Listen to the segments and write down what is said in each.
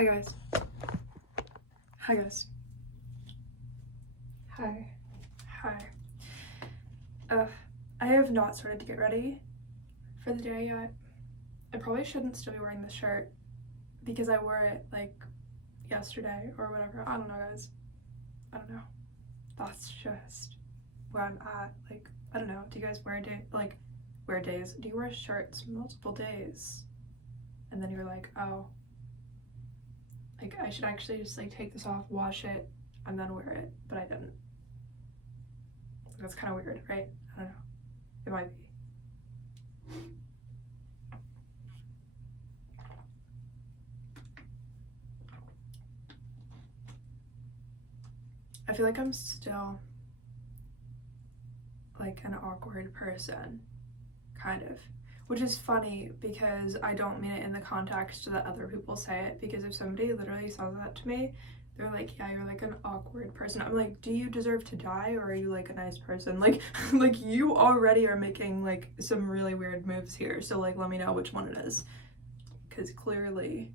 Hi guys. Hi guys. Hi. Hi. I have not started to get ready for the day yet. I probably shouldn't still be wearing this shirt because I wore it like yesterday or whatever. I don't know, guys. I don't know. That's just where I'm at. Like, I don't know. Do you guys wear days? Do you wear shirts multiple days? And then you're like, oh, like I should actually just like take this off, wash it, and then wear it, but I didn't. That's kind of weird, right? I don't know. It might be. I feel like I'm still like an awkward person, kind of. Which is funny because I don't mean it in the context that other people say it, because if somebody literally says that to me, they're like, yeah, you're like an awkward person. I'm like, do you deserve to die, or are you like a nice person? Like you already are making like some really weird moves here, so like let me know which one it is, because clearly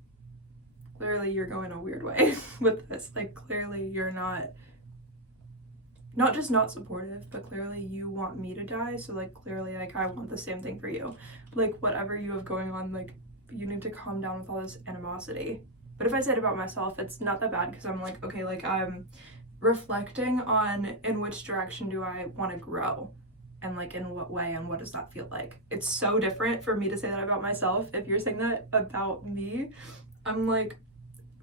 you're going a weird way with this. Like clearly you're not just not supportive, but clearly you want me to die, so like clearly like I want the same thing for you. Like whatever you have going on, like you need to calm down with all this animosity. But if I say it about myself, it's not that bad, because I'm like, okay, like I'm reflecting on in which direction do I want to grow, and like in what way, and what does that feel like. It's so different for me to say that about myself. If you're saying that about me, I'm like,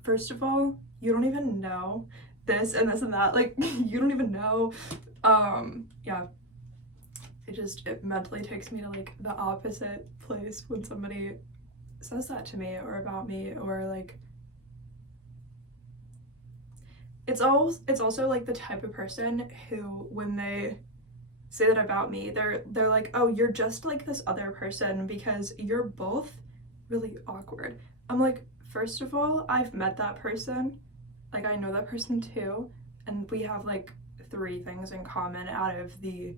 first of all, you don't even know this and this and that. Like you don't even know. Yeah, it mentally takes me to like the opposite place when somebody says that to me or about me, or like it's also like the type of person who, when they say that about me, they're like, oh, you're just like this other person because you're both really awkward. I'm like, first of all, I've met that person, like I know that person too, and we have like 3 things in common out of the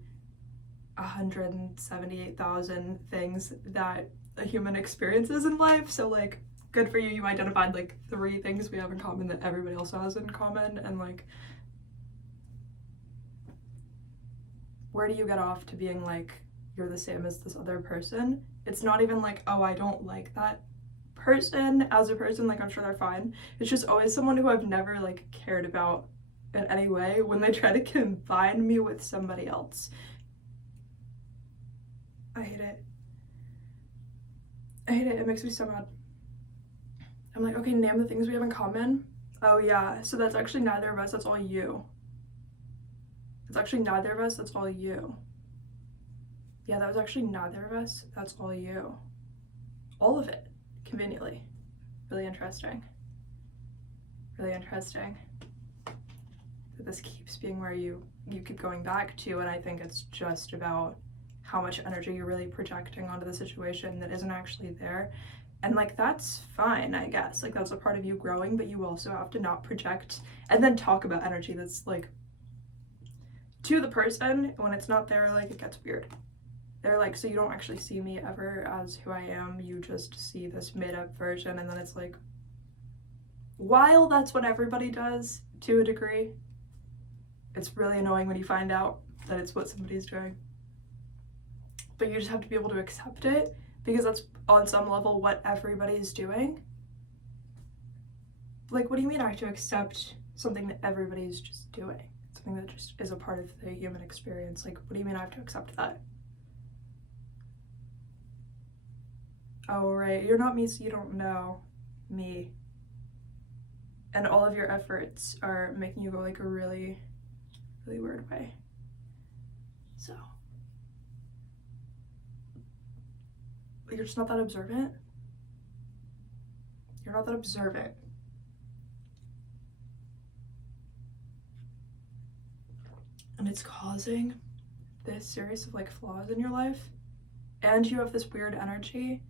178,000 things that a human experiences in life. So like, good for you, you identified like 3 things we have in common that everybody else has in common. And like, where do you get off to being like you're the same as this other person? It's not even like, oh, I don't like that person as a person, like I'm sure they're fine. It's just always someone who I've never like cared about in any way when they try to combine me with somebody else. I hate it. It makes me so mad. I'm like, okay, name the things we have in common. Oh yeah, so that's actually neither of us, that's all you. It's actually neither of us, that's all you. Yeah, that was actually neither of us, that's all you. All of it, conveniently. Really interesting. Really interesting that this keeps being where you keep going back to, and I think it's just about how much energy you're really projecting onto the situation that isn't actually there. And like, that's fine, I guess. Like, that's a part of you growing, but you also have to not project and then talk about energy that's like to the person. When it's not there, like it gets weird. They're like, so you don't actually see me ever as who I am, you just see this made up version. And then it's like, while that's what everybody does to a degree, it's really annoying when you find out that it's what somebody's doing. But you just have to be able to accept it, because that's on some level what everybody's doing. Like, what do you mean I have to accept something that everybody's just doing? Something that just is a part of the human experience. Like, what do you mean I have to accept that? Oh, right, you're not me, so you don't know me. And all of your efforts are making you go like a really, really weird way. So, you're just not that observant. You're not that observant. And it's causing this series of like flaws in your life. And you have this weird energy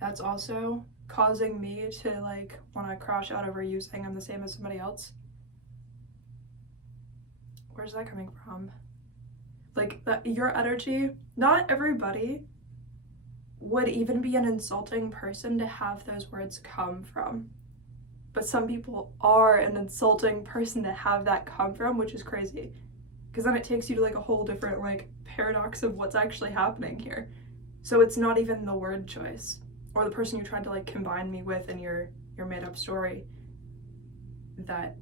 that's also causing me to like want to crash out over you saying I'm the same as somebody else. Where's that coming from? Like, that your energy, not everybody would even be an insulting person to have those words come from. but some people are an insulting person to have that come from, which is crazy. Because then it takes you to like a whole different like paradox of what's actually happening here. So it's not even the word choice or the person you tried to like combine me with in your made up story that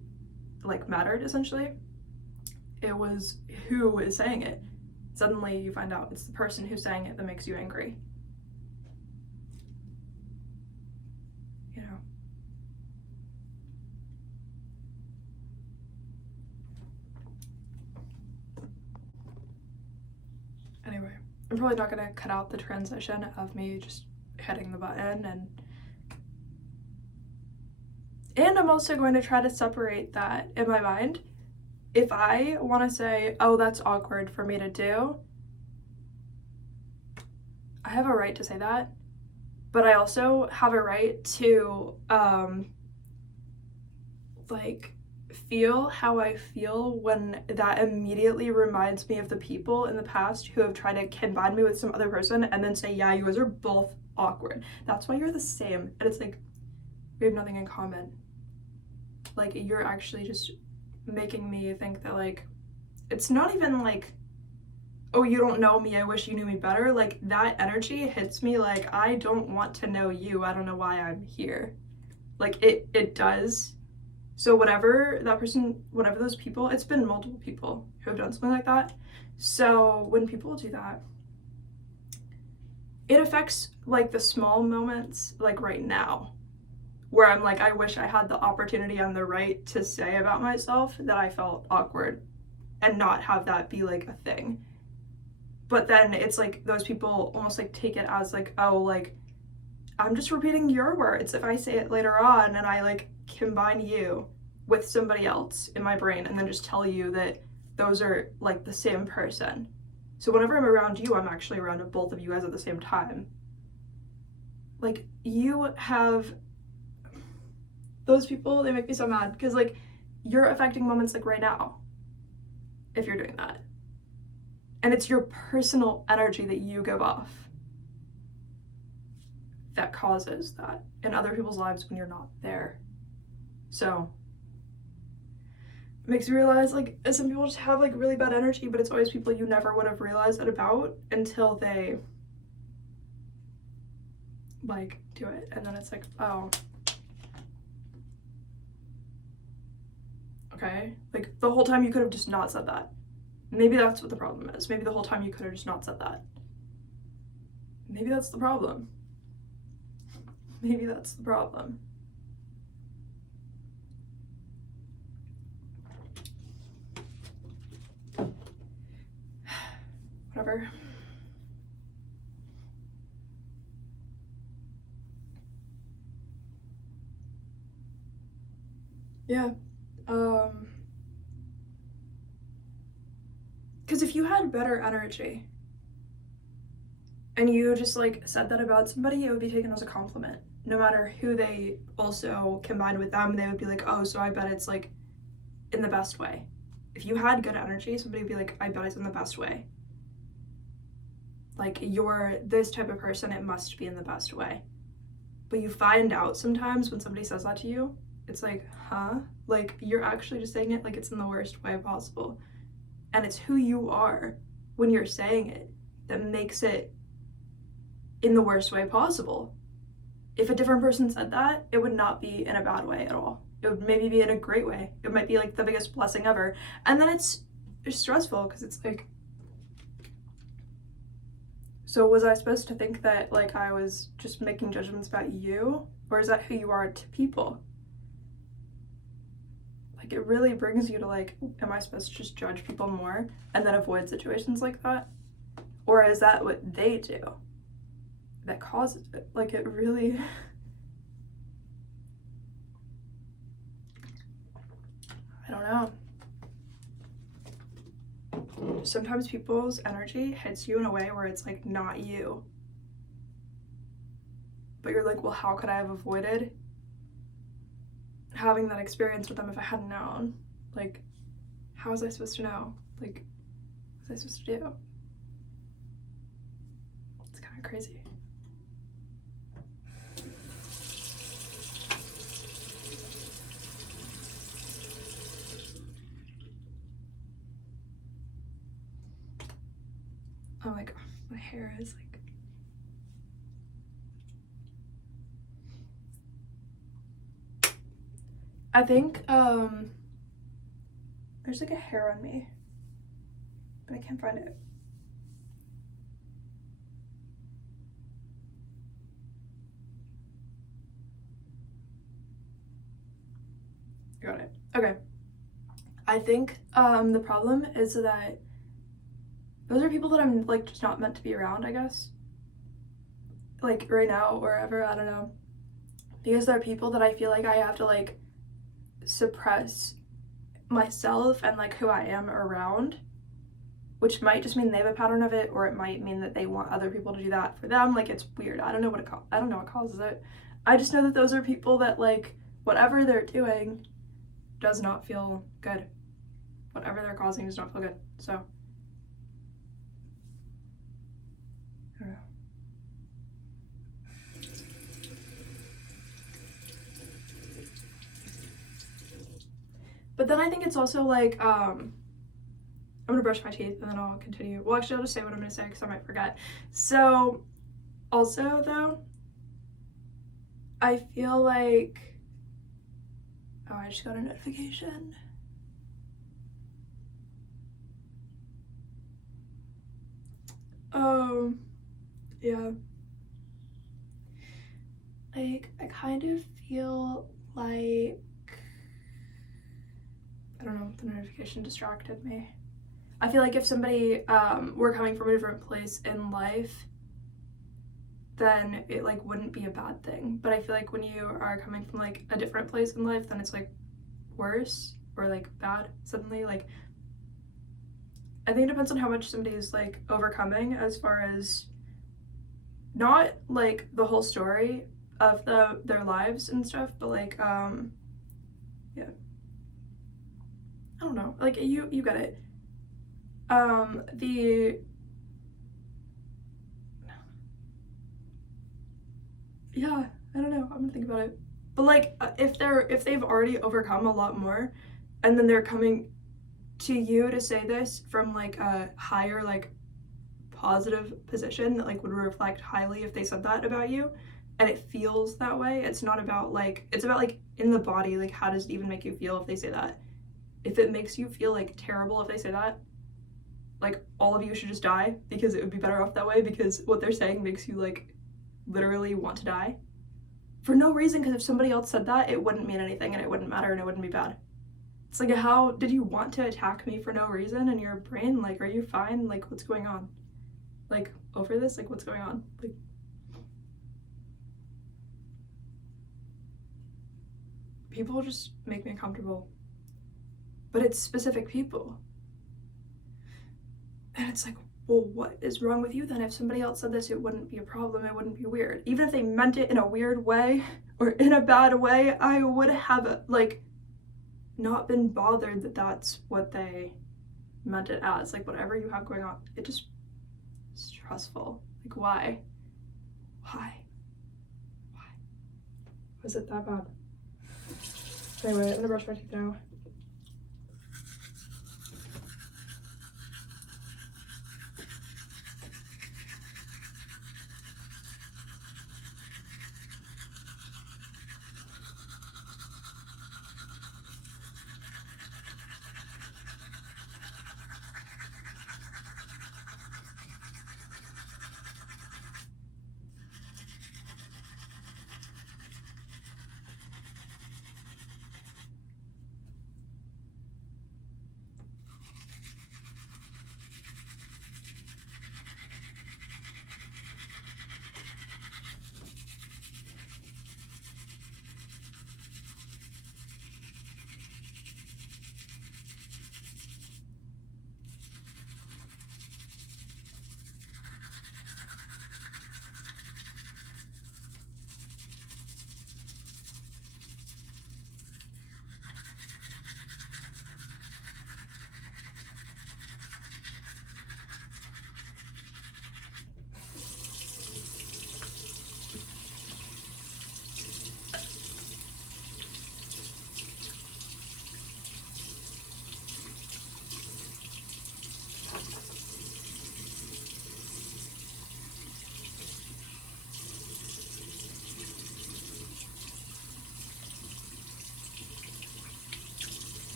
like mattered essentially. It was who is saying it. Suddenly you find out it's the person who's saying it that makes you angry. You know. Anyway, I'm probably not gonna cut out the transition of me just hitting the button, and I'm also going to try to separate that in my mind. If I want to say, oh, that's awkward for me to do, I have a right to say that, but I also have a right to like feel how I feel when that immediately reminds me of the people in the past who have tried to combine me with some other person and then say, yeah, you guys are both awkward. That's why you're the same. And it's like, we have nothing in common. Like, you're actually just making me think that, like, it's not even like, oh, you don't know me, I wish you knew me better. Like, that energy hits me like, I don't want to know you, I don't know why I'm here. Like, it does. So whatever that person, whatever those people, it's been multiple people who have done something like that. So when people do that, it affects like the small moments, like right now, where I'm like, I wish I had the opportunity and the right to say about myself that I felt awkward and not have that be like a thing. But then it's like those people almost like take it as like, oh, like I'm just repeating your words if I say it later on, and I like combine you with somebody else in my brain and then just tell you that those are like the same person. So whenever I'm around you, I'm actually around both of you guys at the same time. Like, you have those people, they make me so mad because like you're affecting moments like right now if you're doing that. And it's your personal energy that you give off that causes that in other people's lives when you're not there. So it makes me realize like some people just have like really bad energy, but it's always people you never would have realized it about until they like do it. And then it's like, oh, okay, like the whole time you could have just not said that. Maybe that's what the problem is. Maybe the whole time you could have just not said that. Maybe that's the problem. Maybe that's the problem. Whatever. Yeah. Because if you had better energy and you just like said that about somebody, it would be taken as a compliment. No matter who they also combined with them, they would be like, oh, so I bet it's like in the best way. If you had good energy, somebody would be like, I bet it's in the best way. Like, you're this type of person, it must be in the best way. But you find out sometimes when somebody says that to you, it's like, huh? Like, you're actually just saying it like it's in the worst way possible. And it's who you are when you're saying it that makes it in the worst way possible. If a different person said that, it would not be in a bad way at all. It would maybe be in a great way. It might be like the biggest blessing ever. And then it's stressful because it's like, so was I supposed to think that like I was just making judgments about you? Or is that who you are to people? Like, it really brings you to like, am I supposed to just judge people more and then avoid situations like that? Or is that what they do that causes it? Like, it really, I don't know. Sometimes people's energy hits you in a way where it's like not you. But you're like, well, how could I have avoided having that experience with them if I hadn't known? Like, how was I supposed to know? Like, what was I supposed to do? It's kind of crazy. My hair is like... I think, there's like a hair on me, but I can't find it. Got it. Okay. I think the problem is that those are people that I'm like just not meant to be around, I guess. Like right now or ever, I don't know. Because they're people that I feel like I have to like suppress myself and like who I am around, which might just mean they have a pattern of it, or it might mean that they want other people to do that for them. Like it's weird. I don't know what causes it. I just know that those are people that like whatever they're doing does not feel good. Whatever they're causing does not feel good. So I don't know. But then I think it's also like, I'm gonna brush my teeth and then I'll continue. Well, actually, I'll just say what I'm gonna say because I might forget. So, also though, I feel like, oh, I just got a notification. Yeah. Like, I kind of feel like, I don't know, the notification distracted me. I feel like if somebody were coming from a different place in life, then it like wouldn't be a bad thing. But I feel like when you are coming from like a different place in life, then it's like worse or like bad suddenly. Like, I think it depends on how much somebody is like overcoming as far as not like the whole story of their lives and stuff, but like yeah, I don't know, like you get it. Yeah, I don't know, I'm gonna think about it. But like if they've already overcome a lot more and then they're coming to you to say this from like a higher like positive position that like would reflect highly if they said that about you, and it feels that way. It's not about like, it's about like in the body, like how does it even make you feel if they say that? If it makes you feel like terrible if they say that, like all of you should just die because it would be better off that way, because what they're saying makes you like literally want to die for no reason, because if somebody else said that it wouldn't mean anything and it wouldn't matter and it wouldn't be bad. It's like, how did you want to attack me for no reason in your brain? Like, are you fine? Like, what's going on? Like, over this? Like, what's going on? Like, people just make me uncomfortable. But it's specific people. And it's like, well, what is wrong with you then? If somebody else said this, it wouldn't be a problem, it wouldn't be weird. Even if they meant it in a weird way or in a bad way, I would have, like, not been bothered that that's what they meant it as. Like, whatever you have going on, it just is stressful. Like, why? Why? Why? Was it that bad? Anyway, I'm gonna brush my teeth now.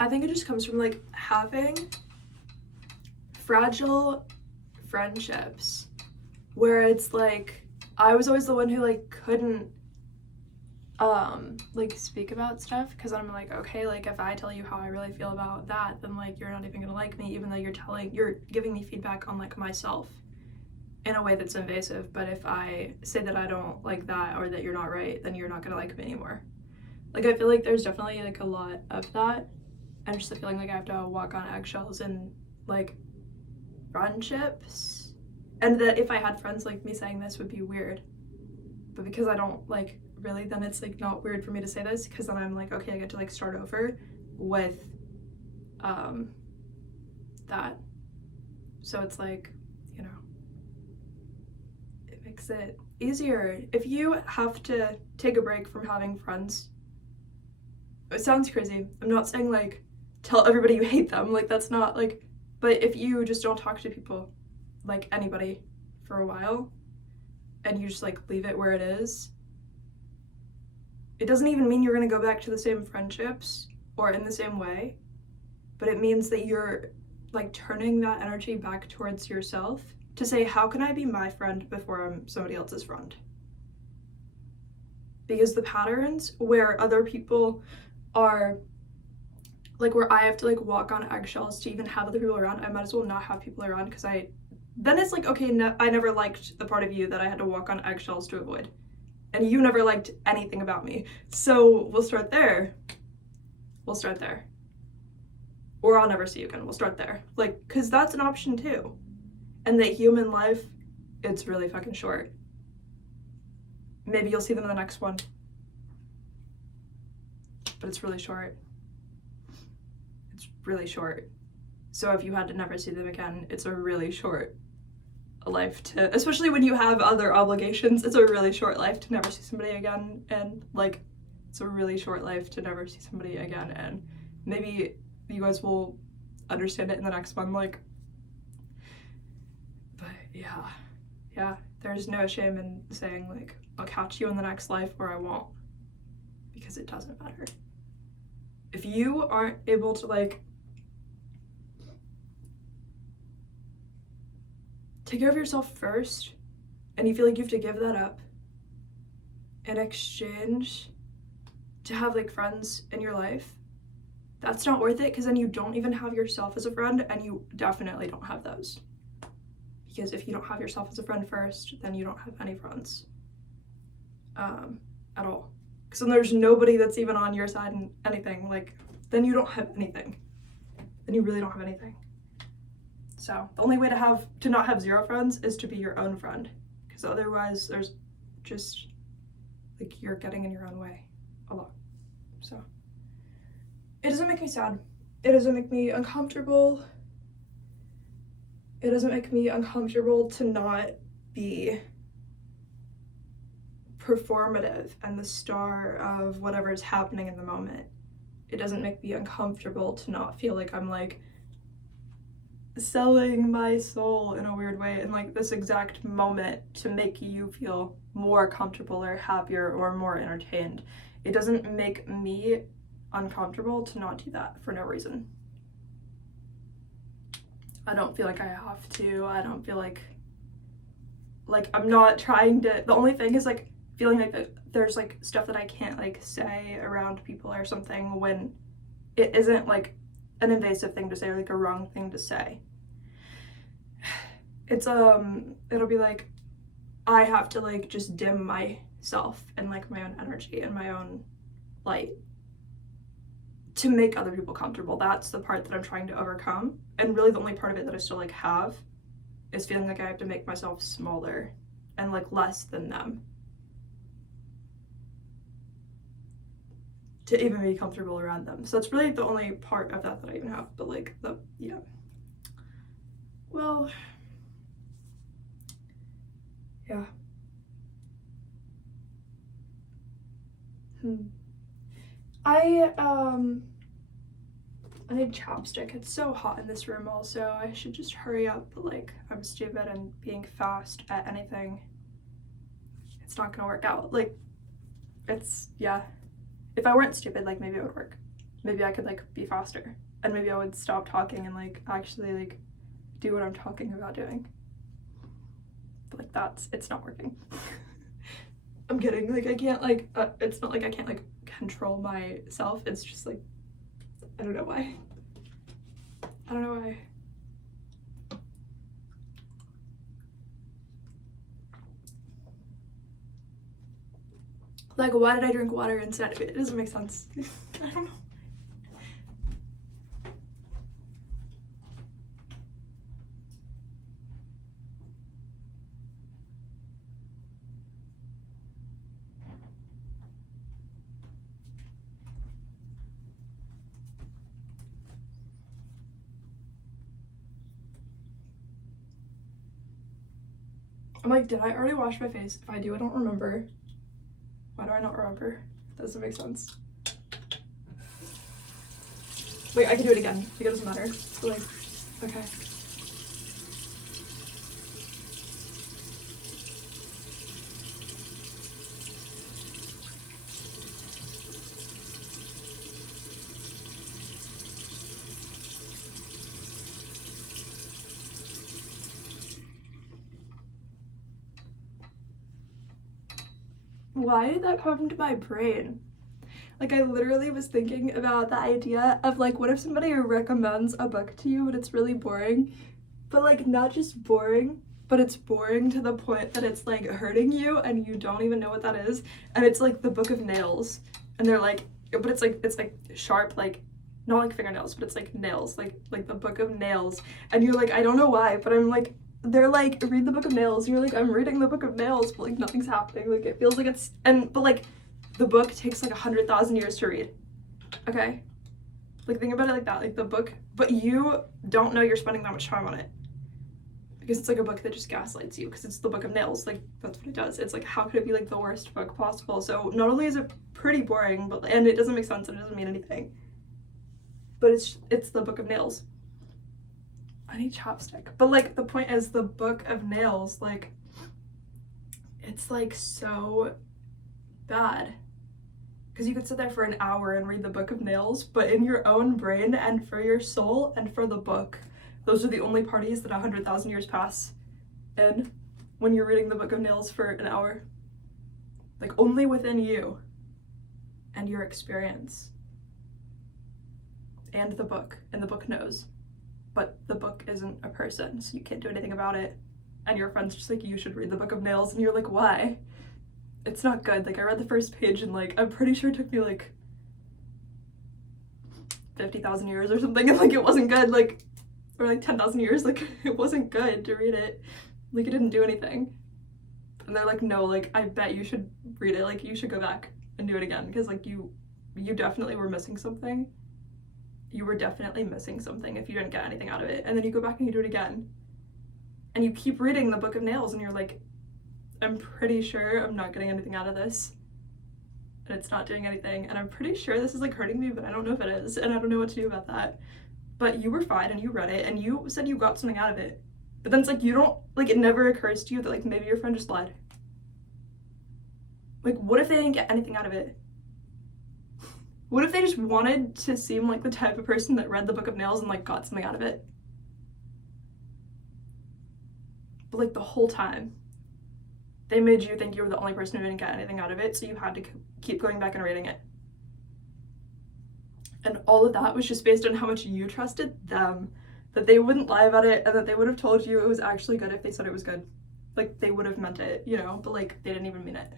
I think it just comes from like having fragile friendships where it's like I was always the one who like couldn't like speak about stuff because I'm like, okay, like if I tell you how I really feel about that, then like you're not even gonna like me, even though you're giving me feedback on like myself in a way that's invasive. But if I say that I don't like that or that you're not right, then you're not gonna like me anymore. Like I feel like there's definitely like a lot of that, and just the feeling like I have to walk on eggshells in like friendships, and that if I had friends, like me saying this would be weird, but because I don't like really, then it's like not weird for me to say this because then I'm like, okay, I get to like start over with that. So it's like, you know, it makes it easier. If you have to take a break from having friends, it sounds crazy. I'm not saying like tell everybody you hate them, like that's not like, but if you just don't talk to people, like anybody, for a while, and you just like leave it where it is, it doesn't even mean you're gonna go back to the same friendships or in the same way, but it means that you're like turning that energy back towards yourself to say, how can I be my friend before I'm somebody else's friend? Because the patterns where other people are like, where I have to like walk on eggshells to even have other people around, I might as well not have people around because then it's like, okay, I never liked the part of you that I had to walk on eggshells to avoid. And you never liked anything about me. So we'll start there. We'll start there. Or I'll never see you again. We'll start there. Like, because that's an option too. And that human life, it's really fucking short. Maybe you'll see them in the next one. But it's really short. It's really short. So if you had to never see them again, it's a really short life to, especially when you have other obligations, it's a really short life to never see somebody again, and like it's a really short life to never see somebody again. And maybe you guys will understand it in the next one, like, but yeah, there's no shame in saying like I'll catch you in the next life or I won't, because it doesn't matter. If you aren't able to like take care of yourself first, and you feel like you have to give that up in exchange to have like friends in your life, that's not worth it, because then you don't even have yourself as a friend, and you definitely don't have those. Because if you don't have yourself as a friend first, then you don't have any friends at all. Because then there's nobody that's even on your side and anything, like then you don't have anything. Then you really don't have anything. So the only way to not have zero friends is to be your own friend, because otherwise there's just like you're getting in your own way a lot. So it doesn't make me sad. It doesn't make me uncomfortable. It doesn't make me uncomfortable to not be performative and the star of whatever's happening in the moment. It doesn't make me uncomfortable to not feel like I'm like selling my soul in a weird way in like this exact moment to make you feel more comfortable or happier or more entertained. It doesn't make me uncomfortable to not do that for no reason. I don't feel like I have to. I don't feel like I'm not trying to. The only thing is like feeling like there's like stuff that I can't like say around people or something when it isn't like an invasive thing to say or like a wrong thing to say. It's it'll be like I have to like just dim myself and like my own energy and my own light to make other people comfortable. That's the part that I'm trying to overcome, and really the only part of it that I still like have is feeling like I have to make myself smaller and like less than them to even be comfortable around them. So that's really the only part of that I even have. But like yeah, well, yeah. I need chapstick. It's so hot in this room also. I should just hurry up, but like I'm stupid, and being fast at anything, it's not gonna work out. Like it's, yeah. If I weren't stupid, like maybe it would work. maybe I could like be faster, and maybe I would stop talking and like actually like do what I'm talking about doing. But like it's not working. I'm kidding, like I can't like it's not like I can't like control myself, it's just like I don't know why. Like, why did I drink water instead? It doesn't make sense. I don't know. I'm like, did I already wash my face? If I do, I don't remember. Why do I not remember? That doesn't make sense. Wait, I can do it again. It doesn't matter. So like, okay. Why did that come to my brain? Like, I literally was thinking about the idea of like, what if somebody recommends a book to you but it's really boring? But like, not just boring, but it's boring to the point that it's like hurting you and you don't even know what that is. And it's like the Book of Nails. And they're like, but it's like sharp, like not like fingernails, but it's like nails, like the Book of Nails. And you're like, I don't know why, but I'm like, they're like, read the Book of Nails. You're like, I'm reading the Book of Nails, but like nothing's happening. Like it feels like it's, but like the book takes like 100,000 years to read. Okay? Like think about it like that, like the book, but you don't know you're spending that much time on it. Because it's like a book that just gaslights you, because it's the Book of Nails. Like that's what it does. It's like, how could it be like the worst book possible? So not only is it pretty boring, but and it doesn't make sense and it doesn't mean anything, but it's the Book of Nails. I need chapstick. But like the point is, the Book of Nails, like it's like so bad, because you could sit there for an hour and read the Book of Nails, but in your own brain and for your soul and for the book, those are the only parties that 100,000 years pass in when you're reading the Book of Nails for an hour. Like only within you and your experience and the book knows, but the book isn't a person, so you can't do anything about it. And your friend's just like, you should read the Book of Nails, and you're like, why? It's not good. Like I read the first page and like I'm pretty sure it took me like 50,000 years or something, and like it wasn't good, like, or like 10,000 years, like it wasn't good to read it, like it didn't do anything. And they're like, no, like I bet you should read it, like you should go back and do it again, because like you definitely were missing something. You were definitely missing something if you didn't get anything out of it. And then you go back and you do it again, and you keep reading the Book of Nails, and you're like, I'm pretty sure I'm not getting anything out of this, and it's not doing anything, and I'm pretty sure this is like hurting me, but I don't know if it is, and I don't know what to do about that. But you were fine and you read it and you said you got something out of it, but then it's like you don't, like it never occurs to you that like maybe your friend just lied. Like what if they didn't get anything out of it? What if they just wanted to seem like the type of person that read the Book of Nails and like got something out of it, but like the whole time they made you think you were the only person who didn't get anything out of it, so you had to keep going back and reading it. And all of that was just based on how much you trusted them, that they wouldn't lie about it, and that they would have told you it was actually good if they said it was good. Like they would have meant it, you know, but like they didn't even mean it.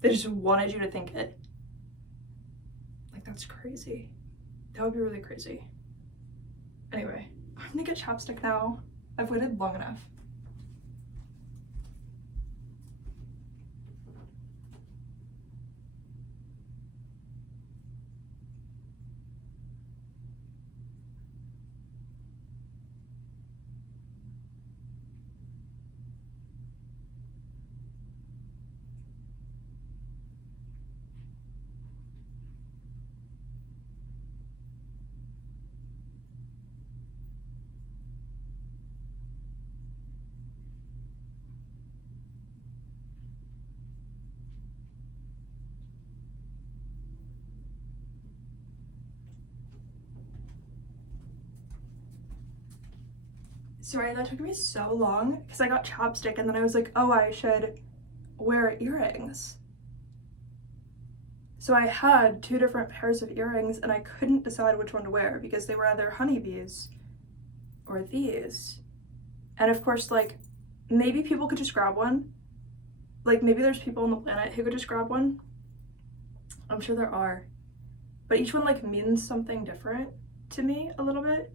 They just wanted you to think it. Like that's crazy. That would be really crazy. Anyway, I'm gonna get chapstick now. I've waited long enough. Sorry, that took me so long because I got chapstick and then I was like, oh, I should wear earrings. So I had 2 different pairs of earrings and I couldn't decide which one to wear because they were either honeybees or these. And of course, like, maybe people could just grab one. Like, maybe there's people on the planet who could just grab one. I'm sure there are. But each one, like, means something different to me a little bit.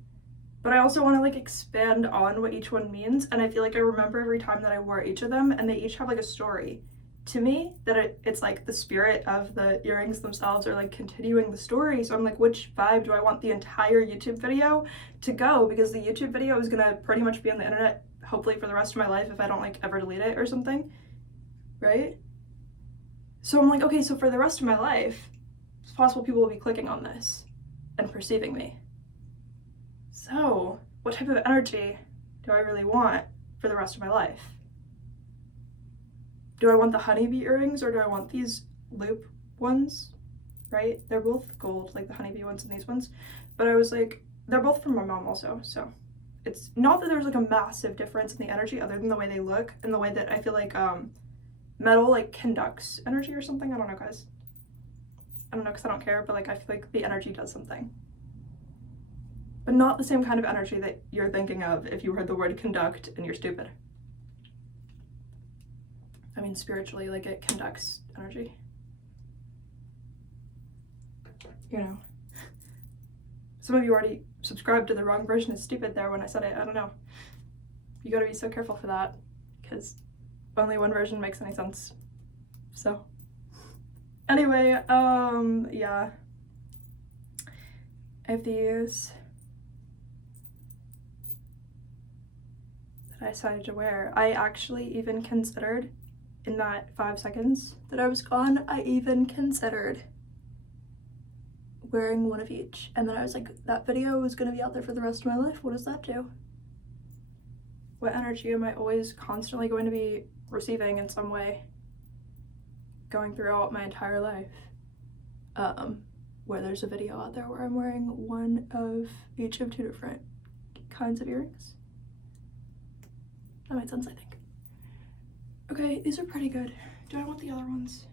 But I also want to, like, expand on what each one means. And I feel like I remember every time that I wore each of them, and they each have, like, a story to me, that it's like the spirit of the earrings themselves are like continuing the story. So I'm like, which vibe do I want the entire YouTube video to go? Because the YouTube video is gonna pretty much be on the internet hopefully for the rest of my life if I don't like ever delete it or something, right? So I'm like, okay, so for the rest of my life it's possible people will be clicking on this and perceiving me. So what type of energy do I really want for the rest of my life? Do I want the honeybee earrings or do I want these loop ones, right? They're both gold, like the honeybee ones and these ones. But I was like, they're both from my mom also. So it's not that there's like a massive difference in the energy other than the way they look and the way that I feel like metal like conducts energy or something. I don't know, guys. I don't know because I don't care, but like I feel like the energy does something. But not the same kind of energy that you're thinking of if you heard the word conduct and you're stupid. I mean, spiritually, like, it conducts energy. You know. Some of you already subscribed to the wrong version of stupid there when I said it. I don't know. You gotta be so careful for that, because only one version makes any sense. So. Anyway, yeah. I have these that I decided to wear. I actually even considered, in that 5 seconds that I was gone, I even considered wearing one of each. And then I was like, that video is gonna be out there for the rest of my life. What does that do? What energy am I always constantly going to be receiving in some way going throughout my entire life? Where there's a video out there where I'm wearing one of each of 2 different kinds of earrings. That made sense, I think. Okay, these are pretty good. Do I want the other ones?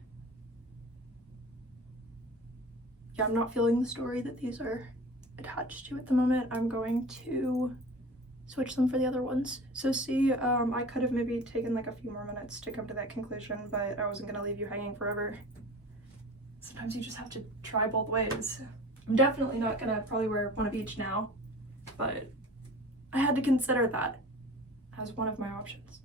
Yeah, I'm not feeling the story that these are attached to at the moment. I'm going to switch them for the other ones. So see, I could have maybe taken like a few more minutes to come to that conclusion, but I wasn't gonna leave you hanging forever. Sometimes you just have to try both ways. I'm definitely not gonna probably wear one of each now, but I had to consider that as one of my options.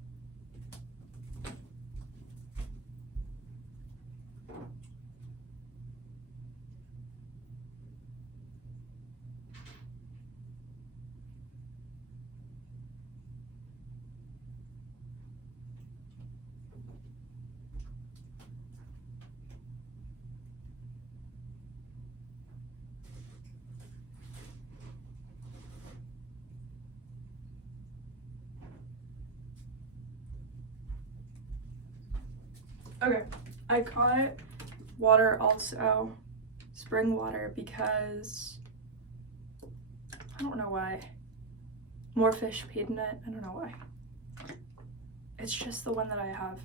Okay, I got water also, spring water, because I don't know why. More fish peed in it, I don't know why. It's just the one that I have.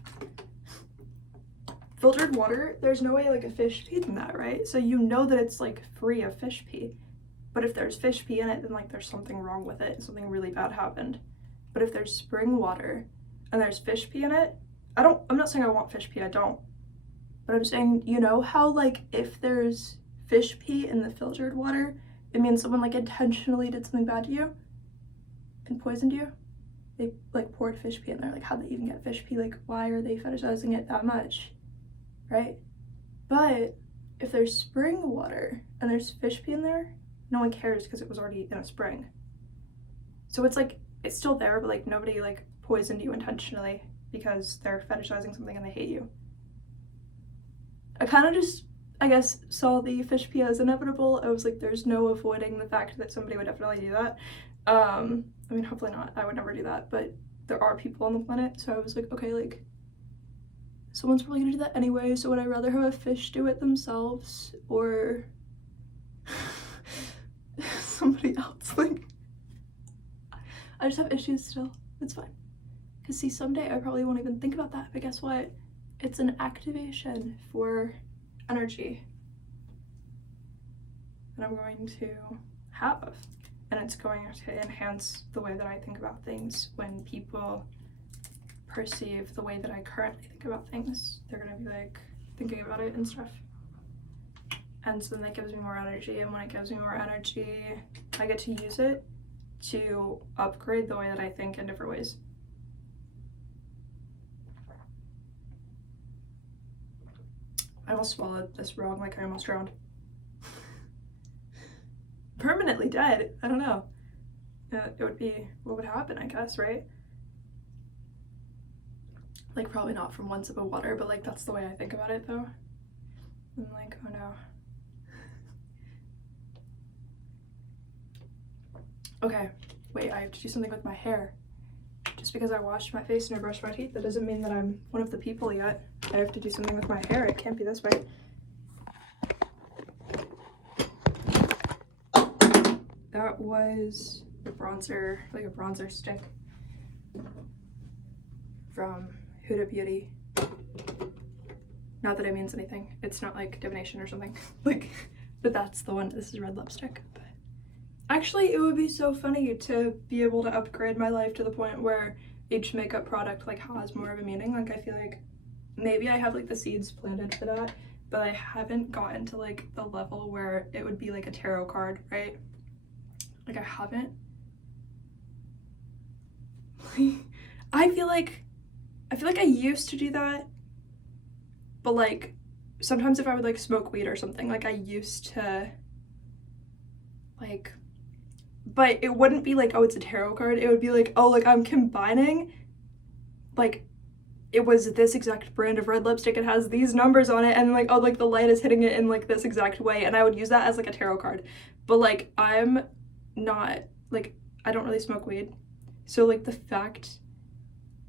Filtered water, there's no way like a fish peed in that, right? So you know that it's like free of fish pee. But if there's fish pee in it, then like there's something wrong with it and something really bad happened. But if there's spring water and there's fish pee in it, I'm not saying I want fish pee, I don't. But I'm saying, you know how like if there's fish pee in the filtered water, it means someone like intentionally did something bad to you and poisoned you? They like poured fish pee in there. Like, how'd they even get fish pee? Like, why are they fetishizing it that much? Right? But if there's spring water and there's fish pee in there, no one cares because it was already in a spring. So it's like, it's still there, but like nobody like poisoned you intentionally because they're fetishizing something and they hate you. I kind of just, I guess, saw the fish pee as inevitable. I was like, there's no avoiding the fact that somebody would definitely do that. I mean, hopefully not. I would never do that, but there are people on the planet, so I was like, okay, like, someone's probably gonna do that anyway, so would I rather have a fish do it themselves or somebody else? Like, I just have issues still. It's fine. Because see, someday I probably won't even think about that, but guess what? It's an activation for energy that I'm going to have. And it's going to enhance the way that I think about things. When people perceive the way that I currently think about things, they're gonna be like thinking about it and stuff. And so then that gives me more energy, and when it gives me more energy, I get to use it to upgrade the way that I think in different ways. I almost swallowed this wrong, like I almost drowned. Permanently dead? I don't know. It would be, what would happen, I guess, right? Like, probably not from one sip of water, but like that's the way I think about it though. I'm like, oh no. Okay, wait, I have to do something with my hair. Just because I washed my face and I brushed my teeth, that doesn't mean that I'm one of the people yet. I have to do something with my hair. It can't be this way. That was a bronzer, like a bronzer stick from Huda Beauty. Not that it means anything. It's not like divination or something. Like, but that's the one. This is red lipstick. But actually, it would be so funny to be able to upgrade my life to the point where each makeup product like has more of a meaning. Like, I feel like maybe I have like the seeds planted for that, but I haven't gotten to like the level where it would be like a tarot card, right? Like, I haven't. I feel like I used to do that, but like sometimes if I would like smoke weed or something, like I used to like, but it wouldn't be like, oh, it's a tarot card. It would be like, oh, like I'm combining, like it was this exact brand of red lipstick, it has these numbers on it, and like, oh, like the light is hitting it in like this exact way, and I would use that as like a tarot card. But like, I'm not, like, I don't really smoke weed, so like the fact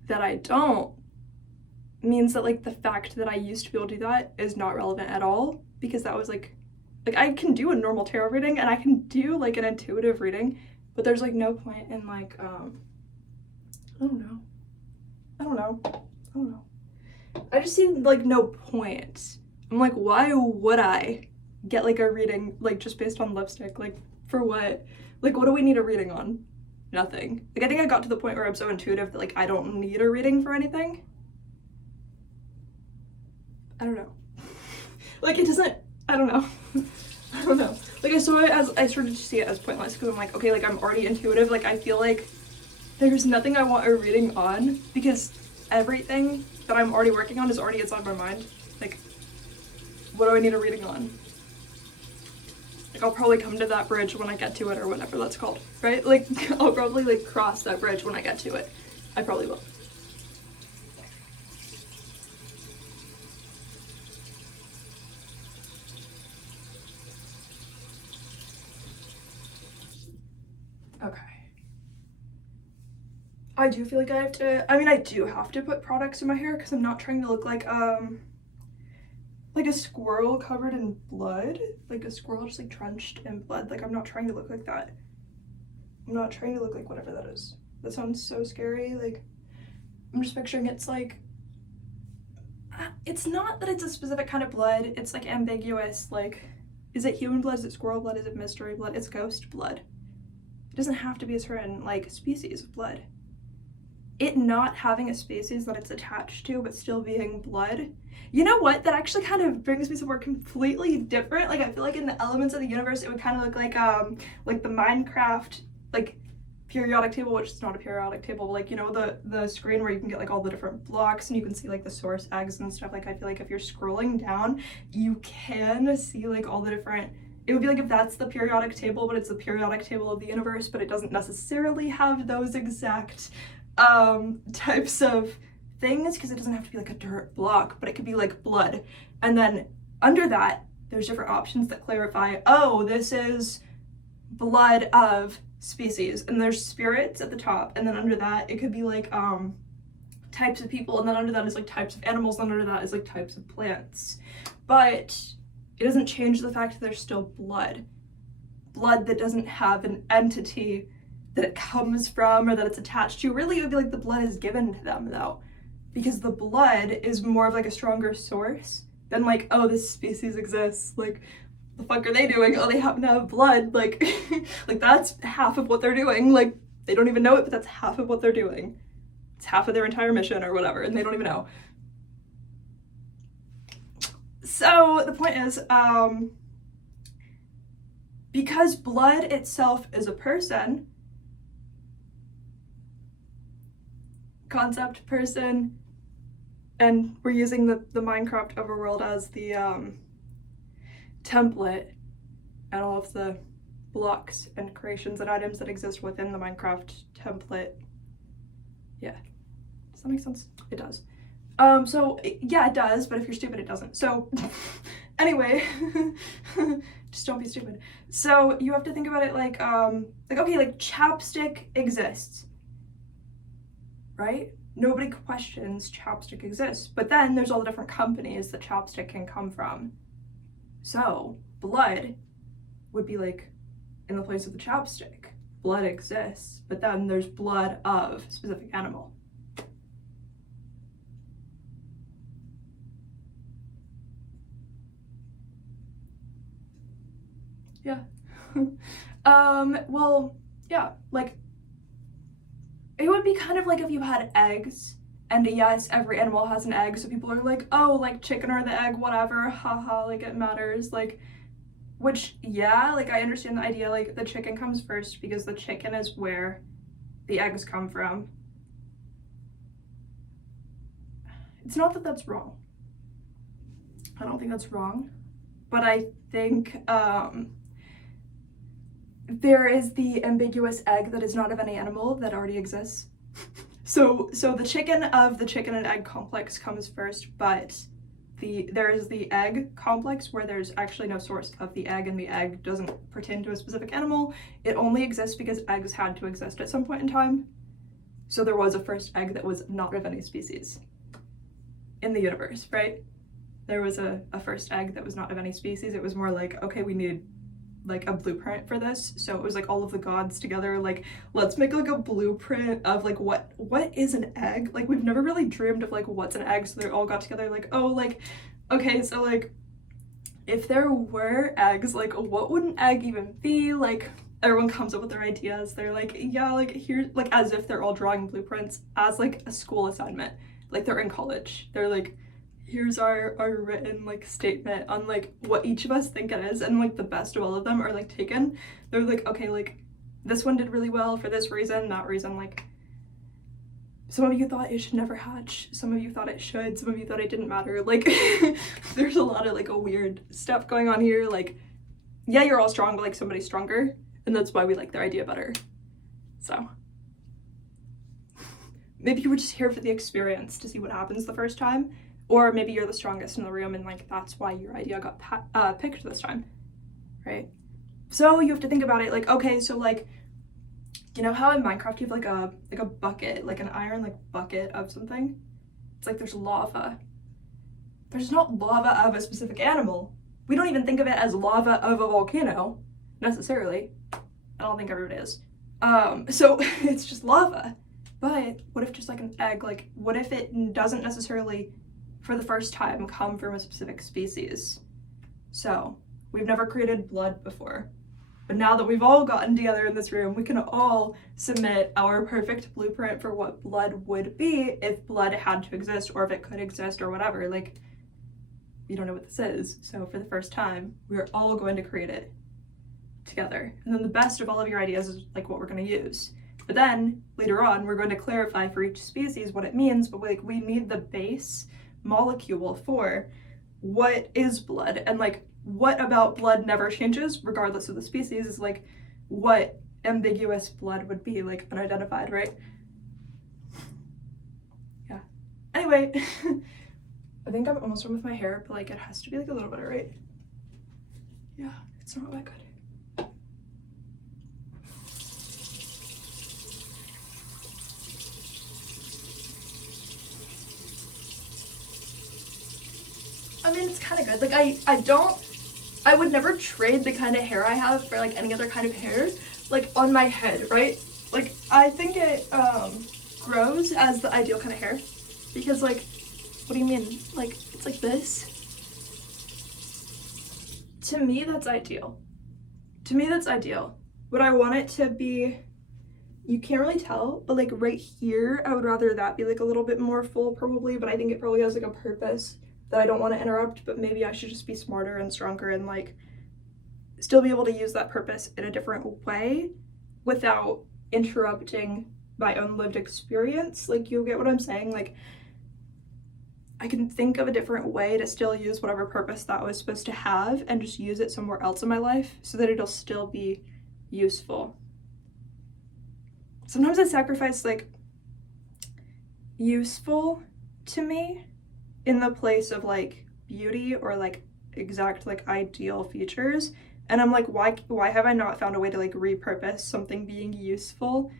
that I don't means that like the fact that I used to be able to do that is not relevant at all, because that was like I can do a normal tarot reading and I can do like an intuitive reading, but there's like no point in like I don't know. I just see like no point. I'm like, why would I get like a reading like just based on lipstick? Like, for what? Like, what do we need a reading on? Nothing. Like, I think I got to the point where I'm so intuitive that like I don't need a reading for anything. I don't know. Like, it doesn't, I don't know. I don't know. Like, I started to see it as pointless, because I'm like, okay, like I'm already intuitive. Like, I feel like there's nothing I want a reading on, because everything that I'm already working on is already inside my mind. Like, what do I need a reading on? Like, I'll probably come to that bridge when I get to it, or whatever that's called, right? Like, I'll probably like cross that bridge when I get to it. I probably will. Okay. I do feel like I have to, I mean, I do have to put products in my hair because I'm not trying to look like a squirrel covered in blood. Like a squirrel just like drenched in blood. Like, I'm not trying to look like that. I'm not trying to look like whatever that is. That sounds so scary. Like, I'm just picturing it's like, it's not that it's a specific kind of blood. It's like ambiguous. Like, is it human blood? Is it squirrel blood? Is it mystery blood? It's ghost blood. It doesn't have to be a certain like species of blood. It not having a species that it's attached to but still being blood. You know what? That actually kind of brings me somewhere completely different. Like, I feel like in the elements of the universe, it would kind of look like the Minecraft like periodic table, which is not a periodic table, like, you know, the screen where you can get like all the different blocks and you can see like the source eggs and stuff. Like, I feel like if you're scrolling down, you can see like all the different, it would be like if that's the periodic table, but it's the periodic table of the universe, but it doesn't necessarily have those exact types of things, because it doesn't have to be like a dirt block, but it could be like blood. And then under that, there's different options that clarify, oh, this is blood of species, and there's spirits at the top, and then under that it could be like types of people, and then under that is like types of animals, and under that is like types of plants. But it doesn't change the fact that there's still blood that doesn't have an entity that it comes from or that it's attached to. Really, it would be like the blood is given to them, though, because the blood is more of like a stronger source than like, oh, this species exists. Like, the fuck are they doing? Oh, they happen to have blood. Like, like that's half of what they're doing. Like, they don't even know it, but that's half of what they're doing. It's half of their entire mission or whatever, and they don't even know. So the point is, because blood itself is a person, concept person, and we're using the Minecraft overworld as the template, and all of the blocks and creations and items that exist within the Minecraft template. Yeah. Does that make sense? It does. So yeah, it does, but if you're stupid, it doesn't. So anyway, just don't be stupid. So you have to think about it like okay, like chapstick exists, right? Nobody questions chapstick exists, but then there's all the different companies that chapstick can come from. So blood would be like in the place of the chapstick. Blood exists, but then there's blood of a specific animal. Yeah. Well, yeah, like, it would be kind of like if you had eggs, and yes, every animal has an egg, so people are like, oh, like, chicken or the egg, whatever, haha, like, it matters, like, which, yeah, like, I understand the idea, like, the chicken comes first, because the chicken is where the eggs come from. It's not that that's wrong. I don't think that's wrong, but I think, there is the ambiguous egg that is not of any animal that already exists. So the chicken of the chicken and egg complex comes first, but there is the egg complex where there's actually no source of the egg, and the egg doesn't pertain to a specific animal. It only exists because eggs had to exist at some point in time. So there was a first egg that was not of any species in the universe, right? There was a first egg that was not of any species. It was more like, okay, we needed like a blueprint for this, so it was like all of the gods together, like, let's make like a blueprint of like what is an egg. Like, we've never really dreamed of like what's an egg, so they all got together like, oh, like, okay, so like if there were eggs, like what would an egg even be? Like, everyone comes up with their ideas. They're like, yeah, like, here, like, as if they're all drawing blueprints as like a school assignment, like they're in college. They're like, here's our written like statement on like what each of us think it is, and like the best of all of them are like taken. They're like, okay, like this one did really well for this reason, that reason. Like, some of you thought it should never hatch, some of you thought it should, some of you thought it didn't matter. Like, there's a lot of like a weird stuff going on here. Like, yeah, you're all strong, but like somebody's stronger, and that's why we like their idea better. So maybe you were just here for the experience to see what happens the first time. Or maybe you're the strongest in the room, and like that's why your idea got picked this time, right? So you have to think about it like, okay, so like, you know how in Minecraft you have like a bucket, like an iron like bucket of something? It's like there's lava. There's not lava of a specific animal. We don't even think of it as lava of a volcano, necessarily. I don't think everybody is. So it's just lava. But what if just like an egg, like what if it doesn't necessarily for the first time come from a specific species? So we've never created blood before, but now that we've all gotten together in this room, we can all submit our perfect blueprint for what blood would be if blood had to exist, or if it could exist, or whatever. Like, you don't know what this is, so for the first time we're all going to create it together, and then the best of all of your ideas is like what we're going to use. But then later on we're going to clarify for each species what it means, but like we need the base molecule for what is blood, and like what about blood never changes regardless of the species is like what ambiguous blood would be, like unidentified, right? Yeah. Anyway, I think I'm almost done with my hair, but like it has to be like a little bit, right? Yeah, it's not that good. I mean, it's kind of good. Like, I would never trade the kind of hair I have for like any other kind of hair, like on my head, right? like, I think it grows as the ideal kind of hair. Because, like, what do you mean? Like, it's like this. To me, that's ideal. To me, that's ideal. Would I want it to be, you can't really tell, but like right here, I would rather that be like a little bit more full probably, but I think it probably has like a purpose that I don't want to interrupt, but maybe I should just be smarter and stronger and like still be able to use that purpose in a different way without interrupting my own lived experience. Like, you get what I'm saying? Like, I can think of a different way to still use whatever purpose that was supposed to have and just use it somewhere else in my life so that it'll still be useful. Sometimes I sacrifice like useful to me in the place of like beauty or like exact like ideal features. And I'm like, why have I not found a way to like repurpose something being useful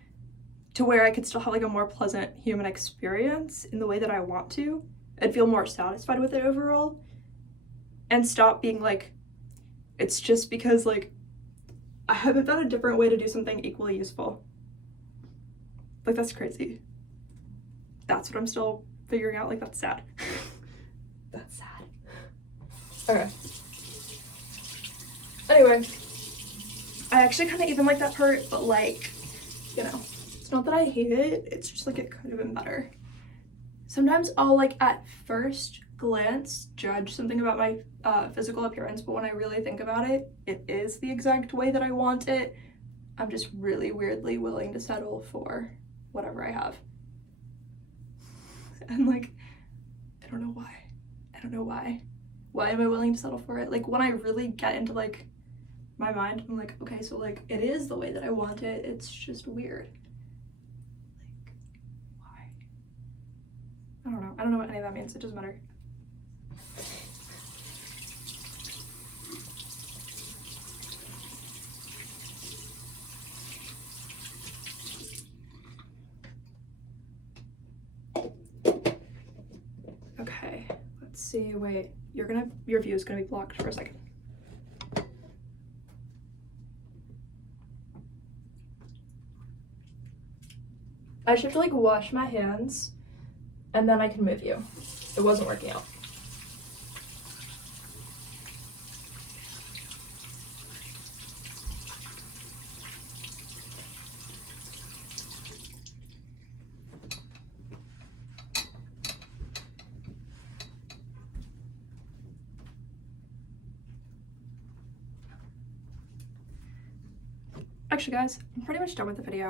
to where I could still have like a more pleasant human experience in the way that I want to and feel more satisfied with it overall, and stop being like, it's just because like I haven't found a different way to do something equally useful. Like, that's crazy. That's what I'm still figuring out. Like, that's sad. That's sad. Okay. Anyway, I actually kind of even like that part, but like, you know, it's not that I hate it, it's just like it could have been better. Sometimes I'll like at first glance judge something about my physical appearance, but when I really think about it, it is the exact way that I want it. I'm just really weirdly willing to settle for whatever I have. And like, I don't know why. I don't know why. Why am I willing to settle for it? Like, when I really get into like my mind, I'm like, okay, so like it is the way that I want it. It's just weird. Like, why? I don't know. I don't know what any of that means. It doesn't matter. Okay, let's see. Wait, your view is gonna be blocked for a second. I should have to like wash my hands and then I can move you. It wasn't working out. Actually, guys, I'm pretty much done with the video.